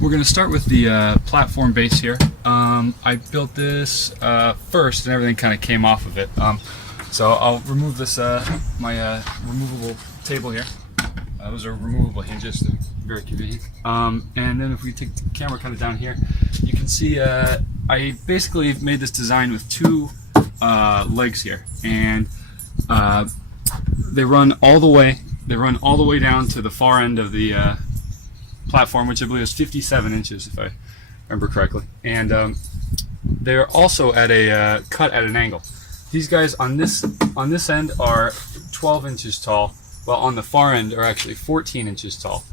We're going to start with the platform base here. I built this first and everything kind of came off of it. So I'll remove this, my removable table here. Those are removable hinges, they're very convenient. And then if we take the camera kind of down here, you can see I basically made this design with two legs here. And they run all the way down to the far end of the platform, which I believe is 57 inches if I remember correctly, and they're also at a cut at an angle. These guys on this end are 12 inches tall, while on the far end are actually 14 inches tall.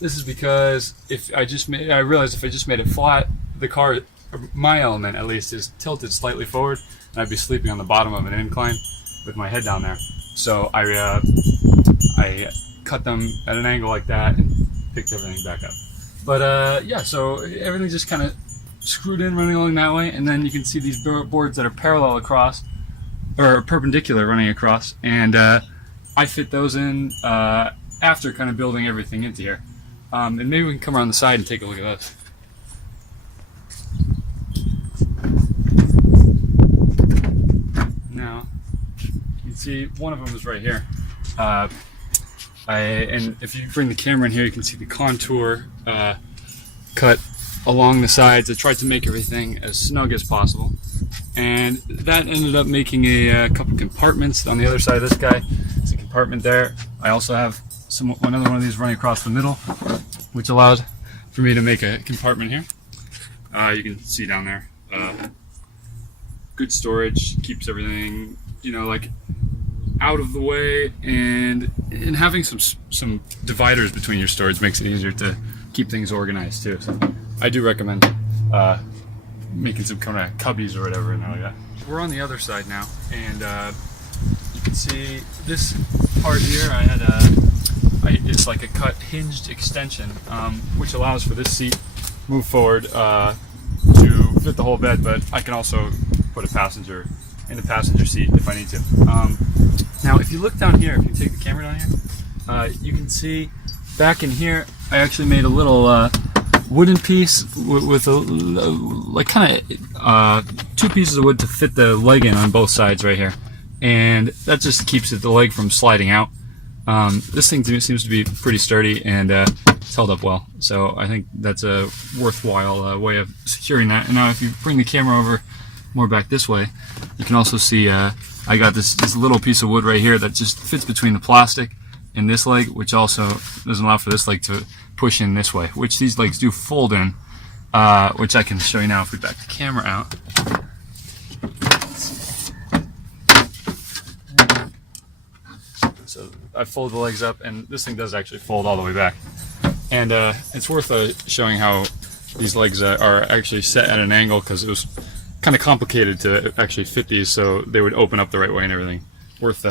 This is because I realized if I just made it flat, the car, my element at least, is tilted slightly forward, and I'd be sleeping on the bottom of an incline with my head down there. So I cut them at an angle like that and picked everything back up. But yeah, so everything just kind of screwed in running along that way, and then you can see these boards that are parallel across, or perpendicular running across, and I fit those in after kind of building everything into here. And maybe we can come around the side and take a look at this. Now, you can see one of them is right here. And if you bring the camera in here, you can see the contour cut along the sides. I tried to make everything as snug as possible, and that ended up making a couple compartments on the other side of this guy. There's a compartment there. I also have another one of these running across the middle, which allowed for me to make a compartment here. You can see down there. Good storage, keeps everything, like out of the way, and having some dividers between your storage makes it easier to keep things organized too. So I do recommend making some kind of cubbies or whatever and like that. We're on the other side now, and you can see this part here. I had it's like a cut hinged extension, which allows for this seat move forward to fit the whole bed, but I can also put a passenger in the passenger seat if I need to. Now, if you look down here, if you take the camera down here, you can see back in here, I actually made a little wooden piece with like kind of two pieces of wood to fit the leg in on both sides right here, and that just keeps the leg from sliding out. This thing seems to be pretty sturdy, and it's held up well, so I think that's a worthwhile way of securing that. And now if you bring the camera over more back this way, you can also see I got this little piece of wood right here that just fits between the plastic and this leg, which also doesn't allow for this leg to push in this way, which these legs do fold in, which I can show you now if we back the camera out. So I fold the legs up, and this thing does actually fold all the way back. And it's worth showing how these legs are actually set at an angle, because it was kind of complicated to actually fit these so they would open up the right way and everything. Worth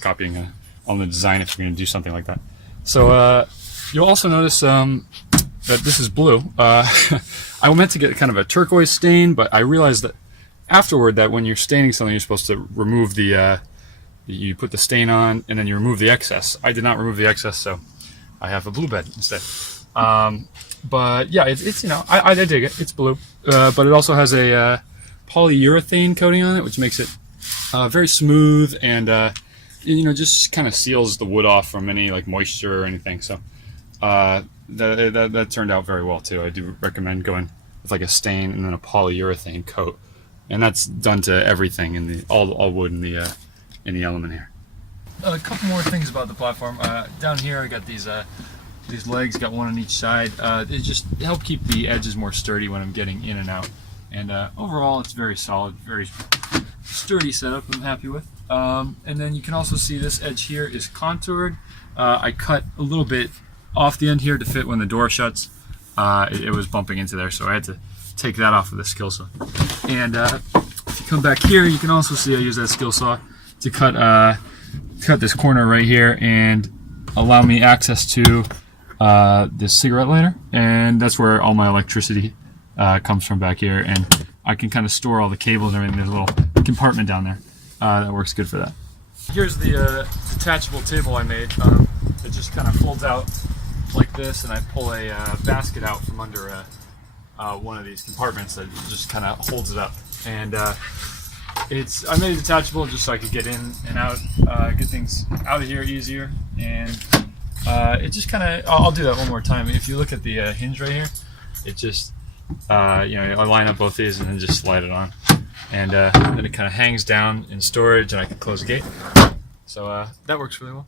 copying on the design if you're going to do something like that. So you'll also notice that this is blue. I meant to get kind of a turquoise stain, but I realized that afterward that when you're staining something, you're supposed to remove the you put the stain on and then you remove the excess. I did not remove the excess, so I have a blue bed instead. But yeah, it's I dig it. It's blue, but it also has a polyurethane coating on it, which makes it very smooth, and just kind of seals the wood off from any like moisture or anything. So that turned out very well too. I do recommend going with like a stain and then a polyurethane coat, and that's done to everything in the all wood in the element here. A couple more things about the platform. Down here I got these legs, got one on each side. They just help keep the edges more sturdy when I'm getting in and out. And overall, it's very solid, very sturdy setup I'm happy with. And then you can also see this edge here is contoured. I cut a little bit off the end here to fit when the door shuts. It was bumping into there, so I had to take that off with a skill saw. And if you come back here, you can also see I use that skill saw to cut this corner right here and allow me access to this cigarette lighter. And that's where all my electricity comes from back here, and I can kind of store all the cables and everything. There's a little compartment down there that works good for that. Here's the detachable table I made. It just kind of folds out like this, and I pull a basket out from under one of these compartments that just kind of holds it up. And I made it detachable just so I could get in and out, get things out of here easier. And it just kind of, I'll do that one more time. If you look at the hinge right here, it just, I line up both these and then just slide it on. And then it kind of hangs down in storage, and I can close the gate. So that works really well.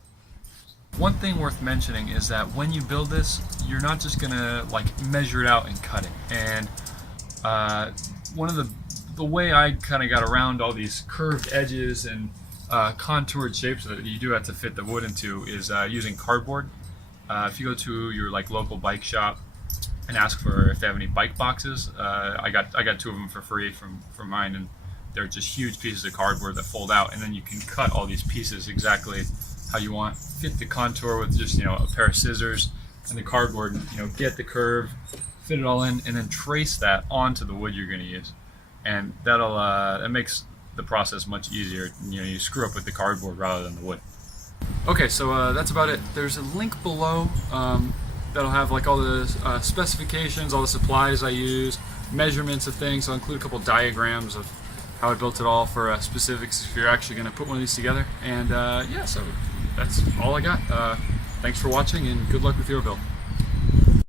One thing worth mentioning is that when you build this, you're not just gonna like measure it out and cut it. And one of the way I kind of got around all these curved edges and contoured shapes that you do have to fit the wood into is using cardboard. If you go to your like local bike shop and ask for if they have any bike boxes, I got 2 of them for free from mine, and they're just huge pieces of cardboard that fold out, and then you can cut all these pieces exactly how you want, fit the contour with just a pair of scissors and the cardboard, get the curve, fit it all in, and then trace that onto the wood you're going to use. And that makes the process much easier. You screw up with the cardboard rather than the wood. Okay, so that's about it. There's a link below that'll have like all the specifications, all the supplies I use, measurements of things. I'll include a couple diagrams of how I built it all for specifics if you're actually going to put one of these together. And yeah, so that's all I got. Thanks for watching, and good luck with your build.